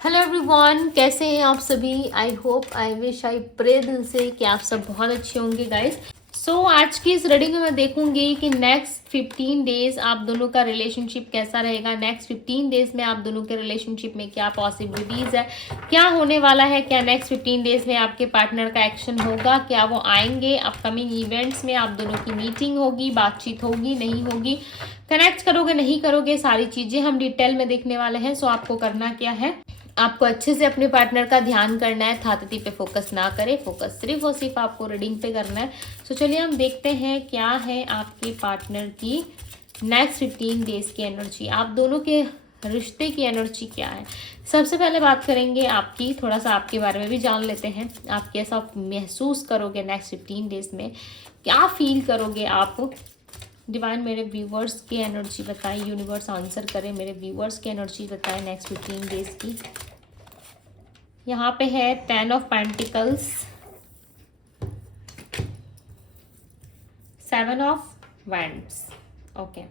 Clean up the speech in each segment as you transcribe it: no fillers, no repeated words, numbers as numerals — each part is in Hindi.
हेलो एवरीवन, कैसे हैं आप सभी। I hope, I wish, I pray दिल से कि आप सब बहुत अच्छे होंगे गाइस। सो आज की इस रीडिंग में मैं देखूंगी कि नेक्स्ट 15 डेज आप दोनों का रिलेशनशिप कैसा रहेगा। नेक्स्ट 15 डेज में आप दोनों के रिलेशनशिप में क्या पॉसिबिलिटीज है, क्या होने वाला है, क्या नेक्स्ट 15 डेज में आपके पार्टनर का एक्शन होगा, क्या वो आएंगे, अपकमिंग इवेंट्स में आप दोनों की मीटिंग होगी, बातचीत होगी, नहीं होगी, कनेक्ट करोगे, नहीं करोगे, सारी चीजें हम डिटेल में देखने वाले हैं। सो आपको करना क्या है, आपको अच्छे से अपने पार्टनर का ध्यान करना है, थातती पे फोकस ना करें, फोकस सिर्फ और सिर्फ आपको रीडिंग पे करना है। तो चलिए हम देखते हैं क्या है आपके पार्टनर की नेक्स्ट 15 डेज की एनर्जी, आप दोनों के रिश्ते की एनर्जी क्या है। सबसे पहले बात करेंगे आपकी, थोड़ा सा आपके बारे में भी जान लेते हैं। आप कैसा महसूस करोगे नेक्स्ट 15 डेज में, क्या फील करोगे आप। डिवाइन मेरे व्यूवर्स की एनर्जी बताएं, यूनिवर्स आंसर करें, मेरे व्यूवर्स की एनर्जी बताएं नेक्स्ट 15 डेज की। यहाँ पे है 10 of pentacles, 7 of wands. Okay,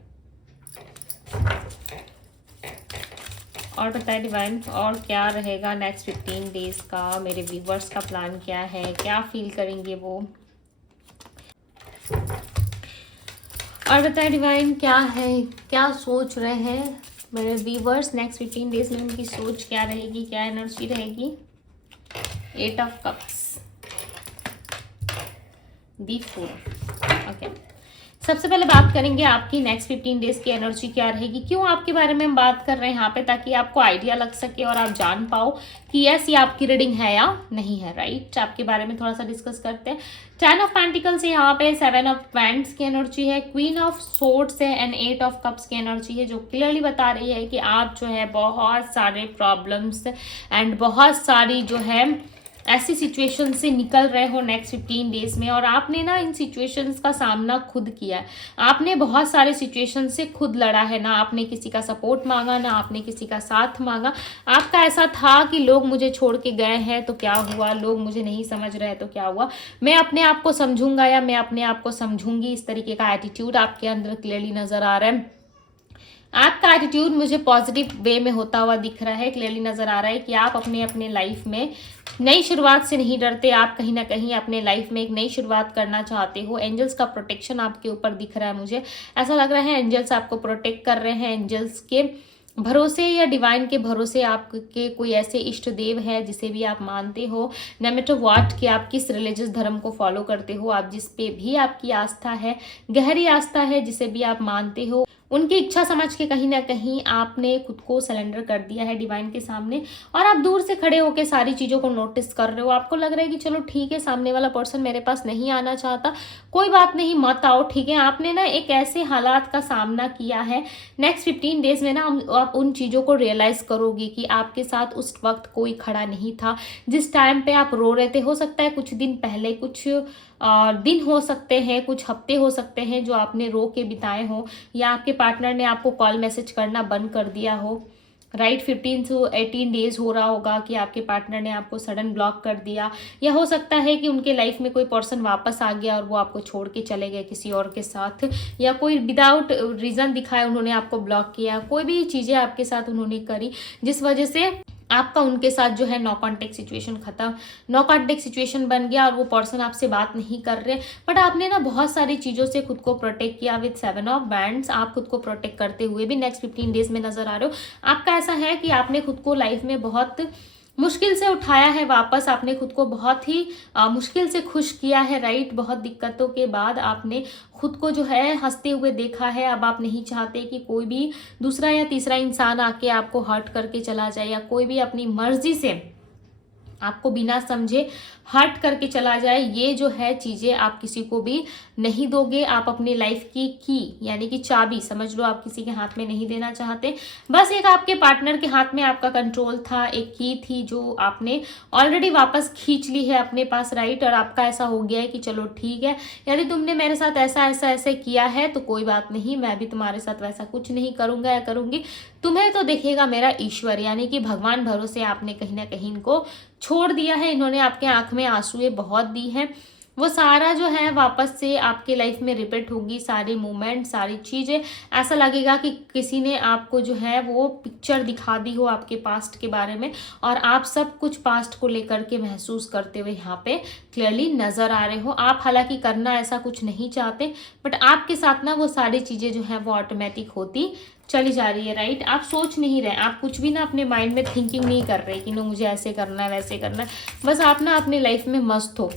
और बताए डिवाइन, और क्या रहेगा नेक्स्ट 15 डेज का, मेरे व्यूवर्स का प्लान क्या है, क्या फील करेंगे वो। और बताए डिवाइन, क्या है, क्या सोच रहे हैं मेरे व्यूवर्स नेक्स्ट 15 डेज में, उनकी सोच क्या रहेगी, क्या एनर्जी रहेगी। 8 of cups, the fool. Okay, सबसे पहले बात करेंगे आपकी नेक्स्ट 15 डेज की एनर्जी क्या रहेगी। क्यों आपके बारे में हम बात कर रहे हैं यहाँ पे, ताकि आपको आइडिया लग सके और आप जान पाओ कि यस ये आपकी रीडिंग है या नहीं है। राइट, आपके बारे में थोड़ा सा डिस्कस करते हैं। 10 ऑफ पेंटिकल्स है यहाँ पे, 7 ऑफ वैंड्स की एनर्जी है, क्वीन ऑफ सोर्ड्स है एंड 8 ऑफ कप्स की एनर्जी है, जो क्लियरली बता रही है कि आप जो है बहुत सारे प्रॉब्लम्स एंड बहुत सारी जो है ऐसी सिचुएशन से निकल रहे हो नेक्स्ट 15 डेज में। और आपने ना इन सिचुएशंस का सामना खुद किया है, आपने बहुत सारे सिचुएशन से खुद लड़ा है ना, आपने किसी का सपोर्ट मांगा, ना आपने किसी का साथ मांगा। आपका ऐसा था कि लोग मुझे छोड़ के गए हैं तो क्या हुआ, लोग मुझे नहीं समझ रहे तो क्या हुआ, मैं अपने आप को समझूंगा या मैं अपने आप को समझूंगी, इस तरीके का एटीट्यूड आपके अंदर क्लियरली नजर आ रहा है। आपका एटीट्यूड मुझे पॉजिटिव वे में होता हुआ दिख रहा है, क्लियरली नजर आ रहा है कि आप अपने लाइफ में नई शुरुआत से नहीं डरते, आप कहीं ना कहीं अपने लाइफ में एक नई शुरुआत करना चाहते हो। एंजल्स का प्रोटेक्शन आपके ऊपर दिख रहा है, मुझे ऐसा लग रहा है एंजल्स आपको प्रोटेक्ट कर रहे हैं। एंजल्स के भरोसे या डिवाइन के भरोसे आपके कोई ऐसे इष्ट देव है जिसे भी आप मानते हो, न मैटर व्हाट, कि आप किस रिलीजियस धर्म को फॉलो करते हो, आप जिस पे भी आपकी आस्था है, गहरी आस्था है, जिसे भी आप मानते हो, उनकी इच्छा समझ के कहीं ना कहीं आपने खुद को सरेंडर कर दिया है डिवाइन के सामने। और आप दूर से खड़े होकर सारी चीज़ों को नोटिस कर रहे हो, आपको लग रहा है कि चलो ठीक है, सामने वाला पर्सन मेरे पास नहीं आना चाहता, कोई बात नहीं, मत आओ, ठीक है। आपने ना एक ऐसे हालात का सामना किया है, नेक्स्ट 15 डेज में ना आप उन चीज़ों को रियलाइज करोगे कि आपके साथ उस वक्त कोई खड़ा नहीं था। जिस टाइम पे आप रो रहे थे, हो सकता है कुछ दिन पहले, कुछ दिन हो सकते हैं, कुछ हफ्ते हो सकते हैं जो आपने रो के बिताए हो, या आपके पार्टनर ने आपको कॉल मैसेज करना बंद कर दिया हो। राइट, 15 से 18 डेज हो रहा होगा कि आपके पार्टनर ने आपको सडन ब्लॉक कर दिया, या हो सकता है कि उनके लाइफ में कोई पर्सन वापस आ गया और वो आपको छोड़ के चले गए किसी और के साथ, या कोई विदाउट रीज़न दिखाए उन्होंने आपको ब्लॉक किया, कोई भी चीज़ें आपके साथ उन्होंने करी जिस वजह से आपका उनके साथ जो है नो कॉन्टेक्ट सिचुएशन खत्म, नो कॉन्टेक्ट सिचुएशन बन गया और वो पर्सन आपसे बात नहीं कर रहे। बट आपने ना बहुत सारी चीज़ों से खुद को प्रोटेक्ट किया विद 7 ऑफ वैंड्स। आप खुद को प्रोटेक्ट करते हुए भी नेक्स्ट 15 डेज में नजर आ रहे हो। आपका ऐसा है कि आपने खुद को लाइफ में बहुत मुश्किल से उठाया है वापस, आपने खुद को बहुत ही मुश्किल से खुश किया है। राइट, बहुत दिक्कतों के बाद आपने खुद को जो है हंसते हुए देखा है। अब आप नहीं चाहते कि कोई भी दूसरा या तीसरा इंसान आके आपको हर्ट करके चला जाए, या कोई भी अपनी मर्जी से आपको बिना समझे हर्ट करके चला जाए। ये जो है चीज़ें आप किसी को भी नहीं दोगे। आप अपनी लाइफ की यानी कि चाबी समझ लो, आप किसी के हाथ में नहीं देना चाहते। बस एक आपके पार्टनर के हाथ में आपका कंट्रोल था, एक की थी जो आपने ऑलरेडी वापस खींच ली है अपने पास। राइट, और आपका ऐसा हो गया है कि चलो ठीक है, यदि तुमने मेरे साथ ऐसा ऐसा ऐसे किया है तो कोई बात नहीं, मैं भी तुम्हारे साथ वैसा कुछ नहीं करूंगा या करूंगी, तुम्हें तो देखेगा मेरा ईश्वर, यानी कि भगवान भरोसे आपने कहीं ना कहीं इनको छोड़ दिया है। इन्होंने आपके आंख में आंसुएं बहुत दी हैं, वो सारा जो है वापस से आपके लाइफ में रिपीट होगी, सारी मूवमेंट, सारी चीज़ें। ऐसा लगेगा कि किसी ने आपको जो है वो पिक्चर दिखा दी हो आपके पास्ट के बारे में, और आप सब कुछ पास्ट को लेकर के महसूस करते हुए यहाँ पे क्लियरली नज़र आ रहे हो। आप हालांकि करना ऐसा कुछ नहीं चाहते, बट आपके साथ ना वो सारी चीज़ें जो है वो ऑटोमेटिक होती चली जा रही है, राइट। आप सोच नहीं रहे, आप कुछ भी ना अपने माइंड में थिंकिंग नहीं कर रहे कि नो मुझे ऐसे करना है वैसे करना है, बस आप ना अपनी लाइफ में मस्त हो,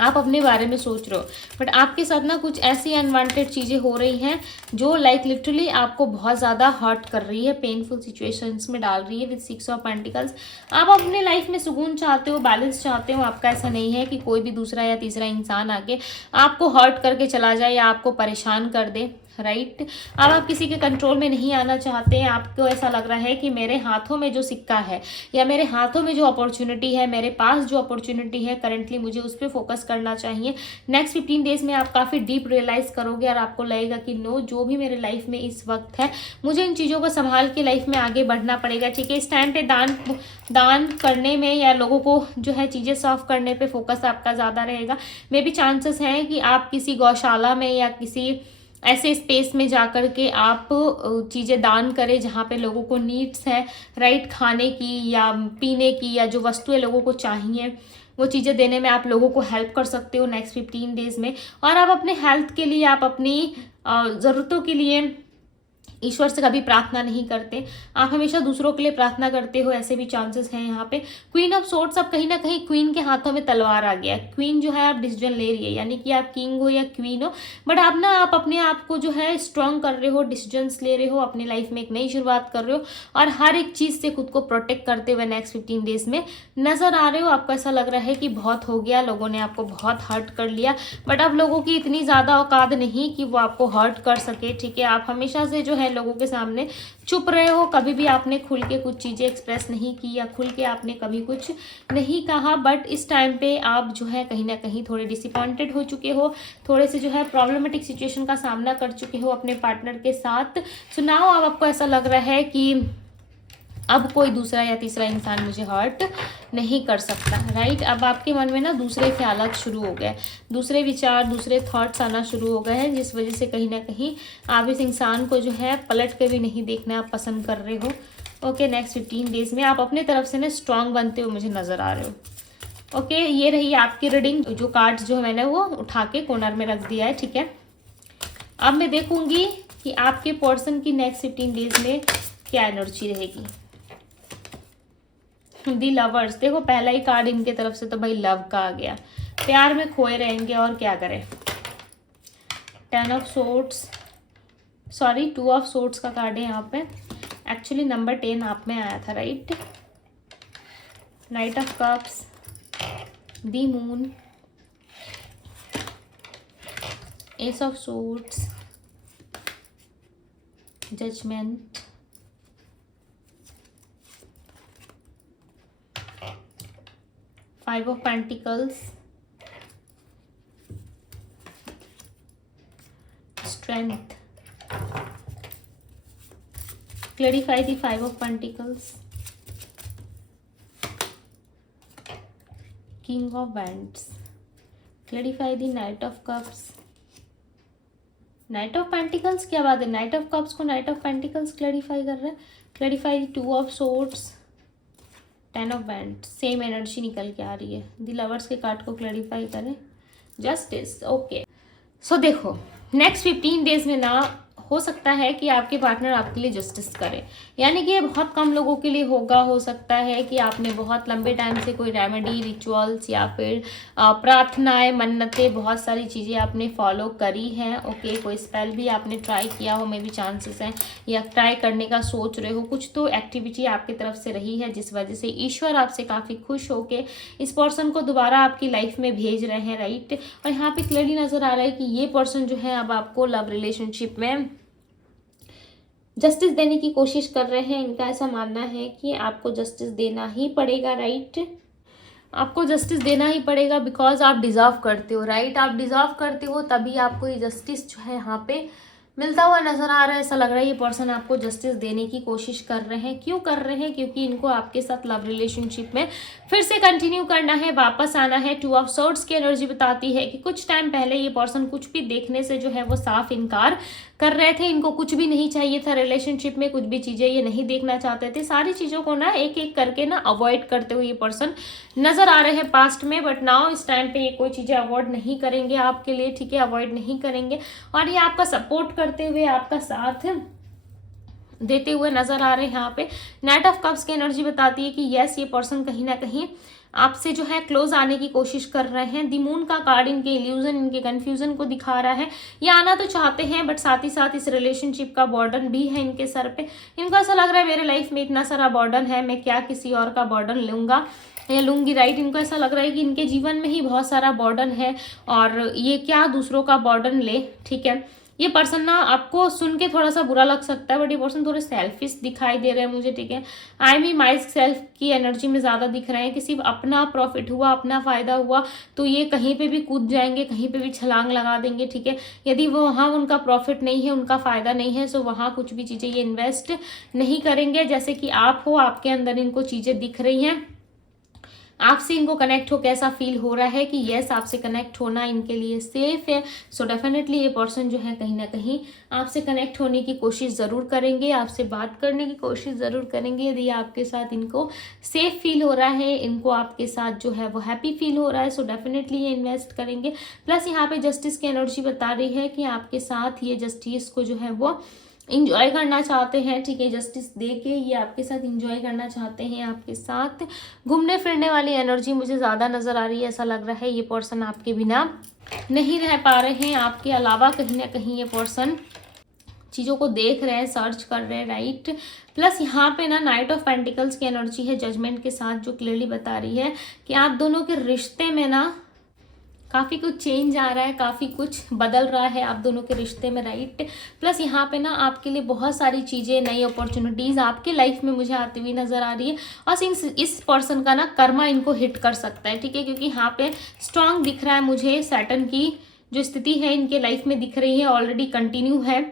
आप अपने बारे में सोच रहे हो। बट आपके साथ ना कुछ ऐसी अनवांटेड चीज़ें हो रही हैं जो लाइक लिटरली आपको बहुत ज़्यादा हर्ट कर रही है, पेनफुल सिचुएशंस में डाल रही है विद 6 ऑफ पेंटिकल्स। आप अपने लाइफ में सुकून चाहते हो, बैलेंस चाहते हो। आपका ऐसा नहीं है कि कोई भी दूसरा या तीसरा इंसान आके आपको हर्ट करके चला जाए या आपको परेशान कर दे, राइट। अब आप किसी के कंट्रोल में नहीं आना चाहते हैं। आपको ऐसा लग रहा है कि मेरे हाथों में जो सिक्का है या मेरे हाथों में जो अपॉर्चुनिटी है, मेरे पास जो अपॉर्चुनिटी है करंटली, मुझे उस पर फोकस करना चाहिए। नेक्स्ट 15 डेज में आप काफ़ी डीप रियलाइज करोगे और आपको लगेगा कि नो, जो भी मेरे लाइफ में इस वक्त है, मुझे इन चीज़ों को संभाल के लाइफ में आगे बढ़ना पड़ेगा, ठीक है। इस टाइम पे दान करने में या लोगों को जो है चीज़ें सॉल्व करने पे फोकस आपका ज़्यादा रहेगा। मे भी चांसेस हैं कि आप किसी गौशाला में या किसी ऐसे स्पेस में जाकर के आप चीज़ें दान करें जहाँ पे लोगों को नीड्स है, राइट, खाने की या पीने की, या जो वस्तुएं लोगों को चाहिए वो चीज़ें देने में आप लोगों को हेल्प कर सकते हो नेक्स्ट 15 डेज में। और आप अपने हेल्थ के लिए, आप अपनी ज़रूरतों के लिए ईश्वर से कभी प्रार्थना नहीं करते, आप हमेशा दूसरों के लिए प्रार्थना करते हो, ऐसे भी चांसेस हैं यहाँ पे। क्वीन ऑफ सोर्ड्स, अब कहीं ना कहीं क्वीन के हाथों में तलवार आ गया। क्वीन जो है आप डिसीजन ले रही है, यानी कि आप किंग हो या क्वीन हो, बट आप अपने आप को जो है स्ट्रांग कर रहे हो, डिसीजंस ले रहे हो, अपनी लाइफ में एक नई शुरुआत कर रहे हो और हर एक चीज़ से खुद को प्रोटेक्ट करते हुए नेक्स्ट 15 डेज में नजर आ रहे हो। आपको ऐसा लग रहा है कि बहुत हो गया, लोगों ने आपको बहुत हर्ट कर लिया, बट अब लोगों की इतनी ज़्यादा औकात नहीं कि वो आपको हर्ट कर सके, ठीक है। आप हमेशा से जो है लोगों के सामने चुप रहे हो, कभी भी आपने खुल के कुछ चीज़ें एक्सप्रेस नहीं की या खुल के आपने कभी कुछ नहीं कहा, बट इस टाइम पे आप जो है कहीं ना कहीं थोड़े डिसअपॉइंटेड हो चुके हो, थोड़े से जो है प्रॉब्लमेटिक सिचुएशन का सामना कर चुके हो अपने पार्टनर के साथ। सो नाउ अब आपको ऐसा लग रहा है कि अब कोई दूसरा या तीसरा इंसान मुझे हर्ट नहीं कर सकता, राइट। अब आपके मन में ना दूसरे ख्यालात शुरू हो गए, दूसरे विचार, दूसरे थॉट्स आना शुरू हो गए हैं, जिस वजह से कहीं ना कहीं आप इस इंसान को जो है पलट के भी नहीं देखना आप पसंद कर रहे हो। ओके, नेक्स्ट 15 डेज में आप अपने तरफ से ना स्ट्रांग बनते हुए मुझे नज़र आ रहे हो। ओके, ये रही आपकी रीडिंग। जो कार्ड्स जो मैंने वो उठा के कॉर्नर में रख दिया है, ठीक है। अब मैं देखूंगी कि आपके पर्सन की नेक्स्ट 15 डेज में क्या एनर्जी रहेगी। दी लवर्स, देखो पहला ही कार्ड इनके तरफ से तो भाई लव का आ गया, प्यार में खोए रहेंगे और क्या करें। 10 of swords, sorry 2 of swords का कार्ड है यहाँ पे। एक्चुअली नंबर 10 आप में आया था, right. Knight of cups, the moon, ace of swords, judgement, Five of Pentacles, Strength. Clarify the Five of Pentacles, King of Wands. Clarify the Knight of Cups. Knight of Pentacles, क्या बात है, Knight of Cups को Knight of Pentacles क्लैरिफाई कर रहा है। Clarify the Two of Swords, 10 of Wands, same energy निकल के आ रही है। दी लवर्स के कार्ड को क्लैरिफाई करें। Justice, okay. सो देखो नेक्स्ट 15 डेज में ना हो सकता है कि आपके पार्टनर आपके लिए जस्टिस करे, यानी कि ये बहुत कम लोगों के लिए होगा। हो सकता है कि आपने बहुत लंबे टाइम से कोई रेमेडी, रिचुअल्स या फिर प्रार्थनाएं, मन्नतें, बहुत सारी चीज़ें आपने फॉलो करी हैं। ओके, कोई स्पेल भी आपने ट्राई किया हो, मे भी चांसेस हैं, या ट्राई करने का सोच रहे हो। कुछ तो एक्टिविटी आपकी तरफ से रही है जिस वजह से ईश्वर आपसे काफ़ी खुश होके इस पर्सन को दोबारा आपकी लाइफ में भेज रहे हैं, राइट। और यहाँ पे क्लियरली नज़र आ रहा है कि ये पर्सन जो है अब आपको लव रिलेशनशिप में जस्टिस देने की कोशिश कर रहे हैं। इनका ऐसा मानना है कि आपको जस्टिस देना ही पड़ेगा, राइट। आपको जस्टिस देना ही पड़ेगा बिकॉज आप डिज़र्व करते हो, राइट। आप डिज़र्व करते हो, तभी आपको ये जस्टिस जो है यहाँ पे मिलता हुआ नजर आ रहा है। ऐसा लग रहा है ये पर्सन आपको जस्टिस देने की कोशिश कर रहे हैं। क्यों कर रहे हैं? क्योंकि इनको आपके साथ लव रिलेशनशिप में फिर से कंटिन्यू करना है, वापस आना है। 2 ऑफ सोर्ड्स की एनर्जी बताती है कि कुछ टाइम पहले ये पर्सन कुछ भी देखने से जो है वो साफ इनकार कर रहे थे। इनको कुछ भी नहीं चाहिए था रिलेशनशिप में, कुछ भी चीजें ये नहीं देखना चाहते थे। सारी चीजों को ना एक एक करके ना अवॉइड करते हुए ये पर्सन नजर आ रहे हैं पास्ट में, बट नाउ इस टाइम पे ये कोई चीजें अवॉइड नहीं करेंगे आपके लिए, ठीक है, अवॉइड नहीं करेंगे। और ये आपका सपोर्ट करते हुए, आपका साथ देते हुए नजर आ रहे हैं। यहाँ पे नाइट ऑफ कप्स की एनर्जी बताती है कि यस, ये पर्सन कहीं ना कहीं आपसे जो है क्लोज आने की कोशिश कर रहे हैं। द मून का कार्ड इनके इल्यूजन, इनके कंफ्यूजन को दिखा रहा है। ये आना तो चाहते हैं, बट साथ ही साथ इस रिलेशनशिप का बर्डन भी है इनके सर पे। इनको ऐसा लग रहा है मेरे लाइफ में इतना सारा बर्डन है, मैं क्या किसी और का बर्डन लूंगा या लूंगी, राइट। इनको ऐसा लग रहा है कि इनके जीवन में ही बहुत सारा बर्डन है और ये क्या दूसरों का बर्डन ले, ठीक है। ये पर्सन ना आपको सुन के थोड़ा सा बुरा लग सकता है, बट ये पर्सन थोड़े सेल्फिश दिखाई दे रहे हैं मुझे, ठीक है। आई मी माई सेल्फ की एनर्जी में ज्यादा दिख रहे हैं कि सिर्फ अपना प्रॉफिट हुआ, अपना फायदा हुआ तो ये कहीं पे भी कूद जाएंगे, कहीं पे भी छलांग लगा देंगे, ठीक है। यदि वो वहाँ उनका प्रॉफिट नहीं है, उनका फायदा नहीं है, तो वहाँ कुछ भी चीजें ये इन्वेस्ट नहीं करेंगे। जैसे कि आप हो, आपके अंदर इनको चीजें दिख रही हैं, आपसे इनको कनेक्ट हो कैसा फील हो रहा है कि यस, आपसे कनेक्ट होना इनके लिए सेफ है। सो डेफिनेटली ये पर्सन जो है कहीं ना कहीं आपसे कनेक्ट होने की कोशिश ज़रूर करेंगे, आपसे बात करने की कोशिश ज़रूर करेंगे। यदि आपके साथ इनको सेफ फील हो रहा है, इनको आपके साथ जो है वो हैप्पी फील हो रहा है, सो डेफिनेटली ये इन्वेस्ट करेंगे। प्लस यहाँ पे जस्टिस की एनर्जी बता रही है कि आपके साथ ये जस्टिस को जो है वो इंजॉय करना चाहते हैं, ठीक है। जस्टिस दे के ये आपके साथ इंजॉय करना चाहते हैं, आपके साथ घूमने फिरने वाली एनर्जी मुझे ज़्यादा नज़र आ रही है। ऐसा लग रहा है ये पर्सन आपके बिना नहीं रह पा रहे हैं, आपके अलावा कहीं ना कहीं ये पर्सन चीज़ों को देख रहे हैं, सर्च कर रहे हैं, राइट। प्लस यहाँ पे ना नाइट ऑफ पेंटिकल्स की एनर्जी है जजमेंट के साथ, जो क्लियरली बता रही है कि आप दोनों के रिश्ते में ना काफ़ी कुछ चेंज आ रहा है, काफ़ी कुछ बदल रहा है आप दोनों के रिश्ते में, राइट। प्लस यहाँ पे ना आपके लिए बहुत सारी चीज़ें, नई अपॉर्चुनिटीज़ आपके लाइफ में मुझे आती हुई नज़र आ रही है। और इस पर्सन का ना कर्मा इनको हिट कर सकता है, ठीक है, क्योंकि यहाँ पे स्ट्रांग दिख रहा है मुझे। सैटर्न की जो स्थिति है इनके लाइफ में दिख रही है, ऑलरेडी कंटिन्यू है।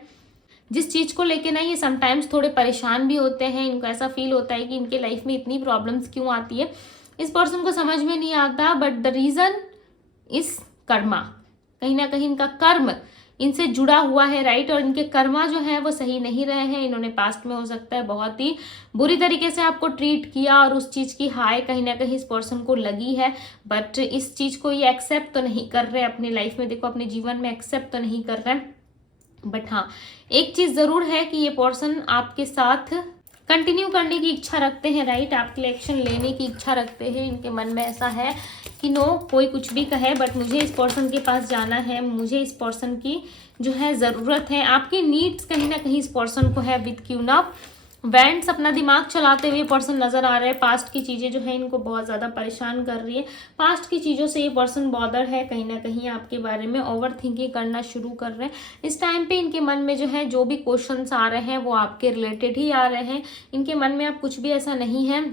जिस चीज़ को लेके ना ये समटाइम्स थोड़े परेशान भी होते हैं, इनको ऐसा फील होता है कि इनके लाइफ में इतनी प्रॉब्लम्स क्यों आती है, इस पर्सन को समझ में नहीं आता। बट द रीज़न इस कर्मा, कहीं ना कहीं इनका कर्म इनसे जुड़ा हुआ है, राइट। और इनके कर्मा जो है वो सही नहीं रहे हैं। इन्होंने पास्ट में हो सकता है बहुत ही बुरी तरीके से आपको ट्रीट किया और उस चीज़ की हाय कहीं ना कहीं इस पर्सन को लगी है, बट इस चीज़ को ये एक्सेप्ट तो नहीं कर रहे अपनी लाइफ में, देखो अपने जीवन में एक्सेप्ट तो नहीं कर रहे। बट हाँ, एक चीज़ ज़रूर है कि ये पर्सन आपके साथ कंटिन्यू करने की इच्छा रखते हैं, राइट। आपके लिए एक्शन लेने की इच्छा रखते हैं। इनके मन में ऐसा है कि नो, कोई कुछ भी कहे बट मुझे इस पर्सन के पास जाना है, मुझे इस पर्सन की जो है ज़रूरत है। आपकी नीड्स कहीं ना कहीं इस पर्सन को है। विद क्वीन ऑफ वैंड्स अपना दिमाग चलाते हुए पर्सन नजर आ रहे हैं। पास्ट की चीज़ें जो है इनको बहुत ज़्यादा परेशान कर रही है। पास्ट की चीज़ों से ये पर्सन बॉदर है, कहीं ना कहीं आपके बारे में ओवर थिंकिंग करना शुरू कर रहे हैं। इस टाइम पे इनके मन में जो है जो भी क्वेश्चंस आ रहे हैं वो आपके रिलेटेड ही आ रहे हैं। इनके मन में अब कुछ भी ऐसा नहीं है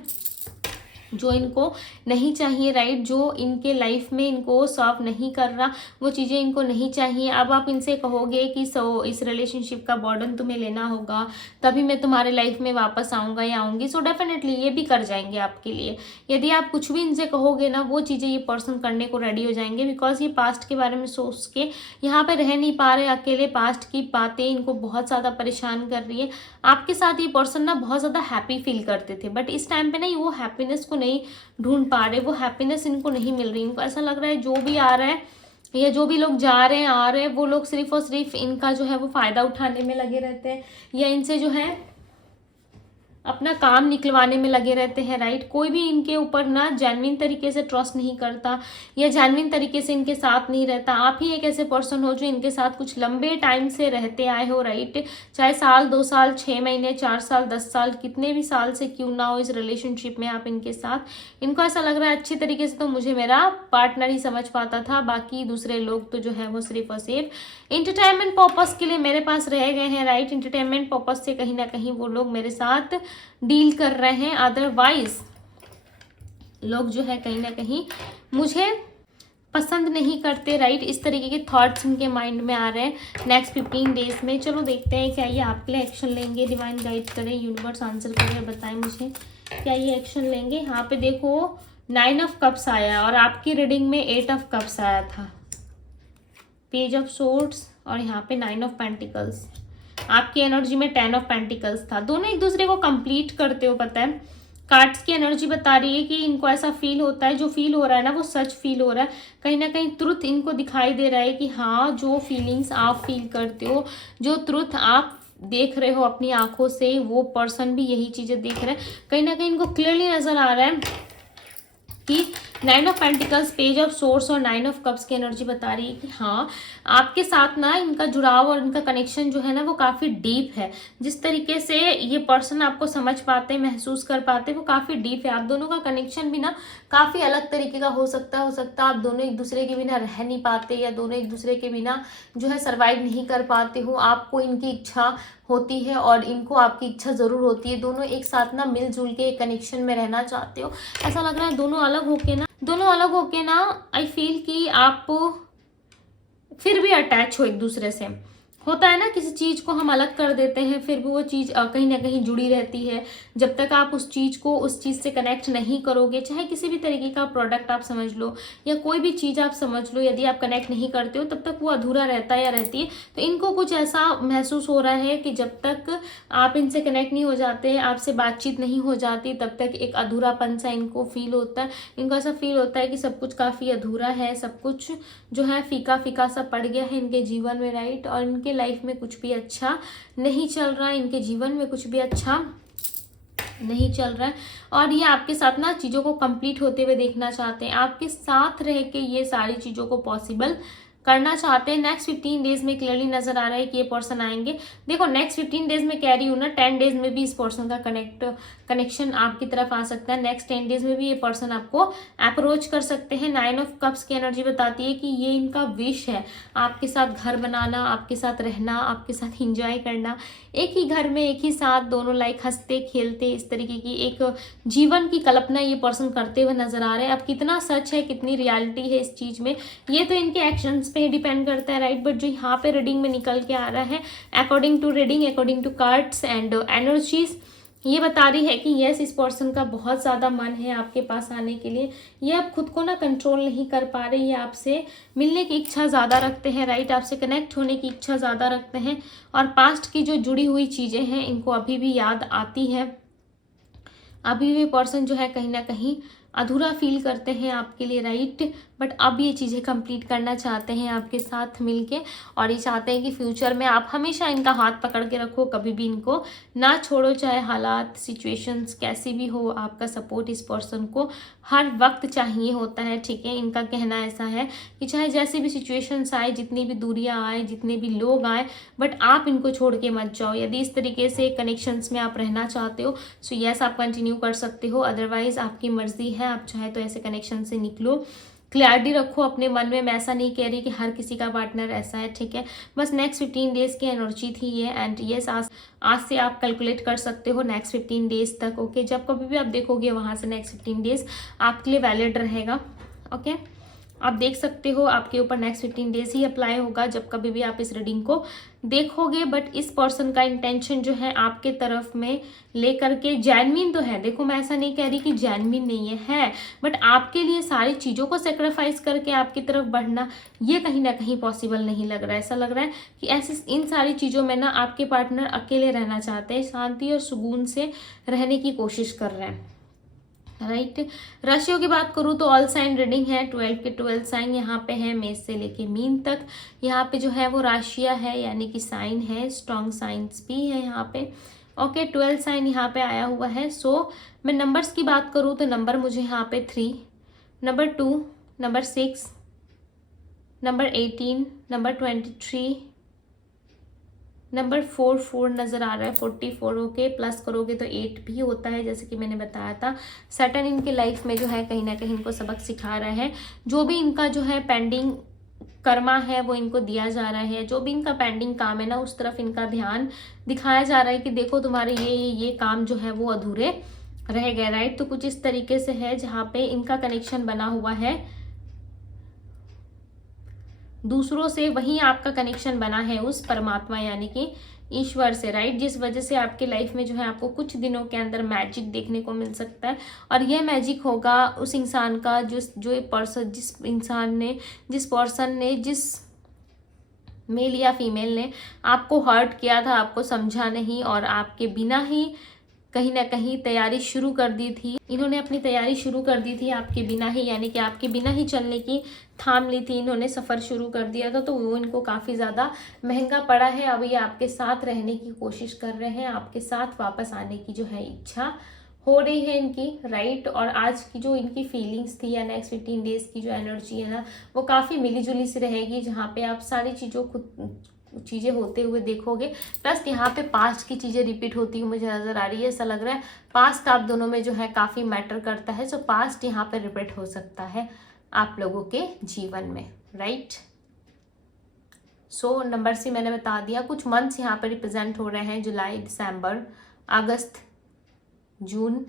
जो इनको नहीं चाहिए, राइट। जो इनके लाइफ में इनको सर्व नहीं कर रहा, वो चीज़ें इनको नहीं चाहिए। अब आप इनसे कहोगे कि इस रिलेशनशिप का बर्डन तुम्हें लेना होगा, तभी मैं तुम्हारे लाइफ में वापस आऊँगा या आऊँगी, सो डेफिनेटली ये भी कर जाएंगे आपके लिए। यदि आप कुछ भी इनसे कहोगे ना, वो चीज़ें ये पर्सन करने को रेडी हो जाएंगे, बिकॉज ये पास्ट के बारे में सोच के यहाँ पर रह नहीं पा रहे अकेले। पास्ट की बातें इनको बहुत ज़्यादा परेशान कर रही है। आपके साथ ये पर्सन ना बहुत ज़्यादा हैप्पी फील करते थे, बट इस टाइम पे ना वो हैप्पीनेस को नहीं ढूंढ पा रहे, वो हैप्पीनेस इनको नहीं मिल रही। इनको ऐसा लग रहा है जो भी आ रहा है या जो भी लोग जा रहे हैं आ रहे हैं, वो लोग सिर्फ और सिर्फ इनका जो है वो फ़ायदा उठाने में लगे रहते हैं या इनसे जो है अपना काम निकलवाने में लगे रहते हैं, राइट। कोई भी इनके ऊपर ना जेन्युइन तरीके से ट्रस्ट नहीं करता या जेन्युइन तरीके से इनके साथ नहीं रहता। आप ही एक ऐसे पर्सन हो जो इनके साथ कुछ लंबे टाइम से रहते आए हो, राइट। चाहे साल, 2 साल, 6 महीने, 4 साल, 10 साल, कितने भी साल से क्यों ना हो इस रिलेशनशिप में आप इनके साथ। इनको ऐसा लग रहा है अच्छी तरीके से तो मुझे मेरा पार्टनर ही समझ पाता था, बाकी दूसरे लोग तो जो है वो सिर्फ और सिर्फ इंटरटेनमेंट पर्पस के लिए मेरे पास रह गए हैं, राइट। इंटरटेनमेंट पर्पस से कहीं ना कहीं वो लोग मेरे साथ डील कर रहे हैं। अदरवाइज लोग जो है कहीं ना कहीं मुझे पसंद नहीं करते, राइट। इस तरीके के थॉट्स इनके माइंड में आ रहे हैं नेक्स्ट 15 डेज में। चलो देखते हैं क्या ये आपके लिए एक्शन लेंगे। डिवाइन गाइड करें, यूनिवर्स आंसर करें, बताएं मुझे क्या ये एक्शन लेंगे। यहाँ पे देखो 9 ऑफ कप्स आया और आपकी रीडिंग में 8 ऑफ कप्स आया था, पेज ऑफ सोर्ड्स और यहाँ पे 9 ऑफ पेंटिकल्स। आपकी एनर्जी में 10 ऑफ पेंटिकल्स था। दोनों एक दूसरे को कंप्लीट करते हो, पता है। कार्ड्स की एनर्जी बता रही है कि इनको ऐसा फील होता है, जो फील हो रहा है ना वो सच फील हो रहा है। कहीं ना कहीं ट्रुथ इनको दिखाई दे रहा है कि हाँ, जो फीलिंग्स आप फील करते हो, जो ट्रुथ आप देख रहे हो अपनी आंखों से, वो पर्सन भी यही चीजें देख रहे हैं। कहीं ना कहीं इनको क्लियरली नजर आ रहा है कि 9 of pentacles, page of source और 9 ऑफ कप्स की एनर्जी बता रही है कि हाँ, आपके साथ ना इनका जुड़ाव और इनका कनेक्शन जो है ना वो काफ़ी डीप है। जिस तरीके से ये पर्सन आपको समझ पाते, महसूस कर पाते, वो काफ़ी डीप है। आप दोनों का कनेक्शन भी ना काफ़ी अलग तरीके का हो सकता है आप दोनों एक दूसरे के बिना रह नहीं पाते, या दोनों एक दूसरे के बिना जो है सर्वाइव नहीं कर पाते हो। आपको इनकी इच्छा होती है और इनको आपकी इच्छा ज़रूर होती है। दोनों एक साथ ना मिलजुल के एक कनेक्शन में रहना चाहते हो। ऐसा लग रहा है दोनों अलग होके ना आई फील कि आप फिर भी अटैच हो एक दूसरे से। होता है ना, किसी चीज़ को हम अलग कर देते हैं, फिर भी वो चीज़ कहीं ना कहीं जुड़ी रहती है। जब तक आप उस चीज़ को उस चीज़ से कनेक्ट नहीं करोगे, चाहे किसी भी तरीके का प्रोडक्ट आप समझ लो या कोई भी चीज़ आप समझ लो, यदि आप कनेक्ट नहीं करते हो तब तक वो अधूरा रहता है या रहती है। तो इनको कुछ ऐसा महसूस हो रहा है कि जब तक आप इनसे कनेक्ट नहीं हो जाते, आपसे बातचीत नहीं हो जाती, तब तक एक अधूरापन सा इनको फील होता है। इनको ऐसा फील होता है कि सब कुछ काफ़ी अधूरा है, सब कुछ जो है फीका फीका सा पड़ गया है इनके जीवन में, राइट। और इनके लाइफ में कुछ भी अच्छा नहीं चल रहा है, इनके जीवन में कुछ भी अच्छा नहीं चल रहा है। और ये आपके साथ ना चीज़ों को कंप्लीट होते हुए देखना चाहते हैं, आपके साथ रह के ये सारी चीज़ों को पॉसिबल करना चाहते हैं। नेक्स्ट 15 डेज में क्लियरली नजर आ रहा है कि ये पर्सन आएंगे। देखो नेक्स्ट 15 डेज में कह रही हूँ ना, 10 डेज में भी इस पर्सन का कनेक्शन आपकी तरफ आ सकता है। नेक्स्ट 10 डेज में भी ये पर्सन आपको अप्रोच कर सकते हैं। 9 ऑफ कप्स की एनर्जी बताती है कि ये इनका विश है आपके साथ घर बनाना, आपके साथ रहना, आपके साथ इंजॉय करना, एक ही घर में एक ही साथ दोनों लाइक हंसते खेलते, इस तरीके की एक जीवन की कल्पना ये पर्सन करते हुए नजर आ रहे हैं। अब कितना सच है, कितनी रियलिटी है इस चीज में, ये तो इनके एक्शंस पे डिपेंड करता है, राइट। बट जो यहाँ पे रीडिंग में निकल के आ रहा है, according to reading, according to cards and energies, ये बता रही है कि यस, इस पर्सन का बहुत ज़्यादा मन है आपके पास आने के लिए। ये अब खुद को ना कंट्रोल नहीं कर पा रहे, ये आपसे मिलने की इच्छा ज़्यादा रखते हैं, राइट। आपसे कनेक्ट होने की इच्छा ज़्यादा रखते हैं और पास्ट की जो जुड़ी हुई चीज़ें हैं इनको अभी भी याद आती है। अभी भी पर्सन जो है कहीं ना कहीं अधूरा फील करते हैं आपके लिए, राइट। बट अब ये चीज़ें कंप्लीट करना चाहते हैं आपके साथ मिलके, और ये चाहते हैं कि फ्यूचर में आप हमेशा इनका हाथ पकड़ के रखो, कभी भी इनको ना छोड़ो, चाहे हालात सिचुएशंस कैसी भी हो। आपका सपोर्ट इस पर्सन को हर वक्त चाहिए होता है, ठीक है। इनका कहना ऐसा है कि चाहे जैसी भी सिचुएशंस आए, जितनी भी दूरियां आए, जितने भी लोग आए, बट आप इनको छोड़ के मत जाओ। यदि इस तरीके से कनेक्शंस में आप रहना चाहते हो सो यस, आप कंटिन्यू कर सकते हो, अदरवाइज आपकी मर्जी है। आप चाहे तो ऐसे कनेक्शन से निकलो। क्लैरिटी रखो अपने मन में। मैं ऐसा नहीं कह रही कि हर किसी का पार्टनर ऐसा है, ठीक है। बस नेक्स्ट 15 डेज की एनर्जी थी ये, एंड यस, आज से आप कैलकुलेट कर सकते हो नेक्स्ट 15 डेज तक, ओके। जब कभी भी आप देखोगे वहाँ से नेक्स्ट 15 डेज आपके लिए वैलिड रहेगा, ओके। आप देख सकते हो आपके ऊपर नेक्स्ट 15 डेज ही अप्लाई होगा जब कभी भी आप इस रीडिंग को देखोगे। बट इस पर्सन का इंटेंशन जो है आपके तरफ में लेकर के जेन्युइन तो है। देखो, मैं ऐसा नहीं कह रही कि जेन्युइन नहीं है, बट आपके लिए सारी चीज़ों को सेक्रीफाइस करके आपकी तरफ बढ़ना ये कहीं ना कहीं पॉसिबल नहीं लग रहा है। ऐसा लग रहा है कि ऐसे इन सारी चीज़ों में ना आपके पार्टनर अकेले रहना चाहते हैं, शांति और सुकून से रहने की कोशिश कर रहे हैं, राइट। राशियों की बात करूँ तो ऑल साइन रीडिंग है। 12 के 12 साइन यहाँ पे है, मेष से लेके मीन तक। यहाँ पे जो है वो राशियाँ है, यानी कि साइन है, स्ट्रॉन्ग साइंस भी है यहाँ पे, ओके। 12 साइन यहाँ पे आया हुआ है। सो मैं नंबर्स की बात करूँ तो नंबर मुझे यहाँ पे 3, number 2, number 6, number 18, number 23, number 4 नज़र आ रहा है, 44, ओके। प्लस करोगे तो 8 भी होता है, जैसे कि मैंने बताया था। सैटर्न इनके लाइफ में जो है कहीं ना कहीं इनको सबक सिखा रहा है। जो भी इनका जो है पेंडिंग कर्मा है वो इनको दिया जा रहा है। जो भी इनका पेंडिंग काम है ना, उस तरफ इनका ध्यान दिखाया जा रहा है कि देखो तुम्हारे ये काम जो है वो अधूरे रह गए, राइट। तो कुछ इस तरीके से है जहाँ पे इनका कनेक्शन बना हुआ है दूसरों से, वहीं आपका कनेक्शन बना है उस परमात्मा यानी कि ईश्वर से, राइट। जिस वजह से आपके लाइफ में जो है आपको कुछ दिनों के अंदर मैजिक देखने को मिल सकता है। और यह मैजिक होगा उस इंसान का जो पर्सन, जिस पर्सन ने, जिस मेल या फीमेल ने आपको हर्ट किया था, आपको समझा नहीं और आपके बिना ही कहीं ना कहीं तैयारी शुरू कर दी थी। इन्होंने अपनी तैयारी शुरू कर दी थी आपके बिना ही, यानी कि आपके बिना ही चलने की थाम ली थी इन्होंने, सफ़र शुरू कर दिया था। तो वो इनको काफ़ी ज़्यादा महंगा पड़ा है। अब ये आपके साथ रहने की कोशिश कर रहे हैं, आपके साथ वापस आने की जो है इच्छा हो रही है इनकी, राइट। और आज की जो इनकी फीलिंग्स थी या नेक्स्ट 15 डेज की जो एनर्जी है ना, वो काफ़ी मिली जुली सी रहेगी, जहाँ पे आप सारी चीज़ें होते हुए देखोगे। प्लस यहाँ पे पास्ट की चीज़ें रिपीट होती हुई मुझे नज़र आ रही है। ऐसा लग रहा है पास्ट आप दोनों में जो है काफ़ी मैटर करता है। सो पास्ट यहाँ पे रिपीट हो सकता है आप लोगों के जीवन में, राइट। सो नंबर से मैंने बता दिया। कुछ मंथ्स यहाँ पे रिप्रेजेंट हो रहे हैं, जुलाई, दिसंबर, अगस्त, जून।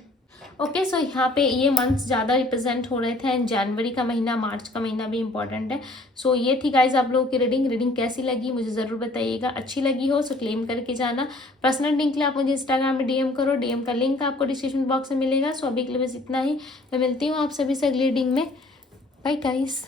ओके, सो यहाँ पे ये मंथ्स ज़्यादा रिप्रेजेंट हो रहे थे एंड जनवरी का महीना, मार्च का महीना भी इंपॉर्टेंट है। सो ये थी गाइज आप लोगों की रीडिंग कैसी लगी मुझे ज़रूर बताइएगा। अच्छी लगी हो सो क्लेम करके जाना। पर्सनल लिंक के लिए आप मुझे इंस्टाग्राम में DM करो, DM का लिंक आपको डिस्क्रिप्शन बॉक्स में मिलेगा। सो अभी के लिए बस इतना ही, मैं मिलती हूँ आप सभी से अगली रीडिंग में। Bye guys.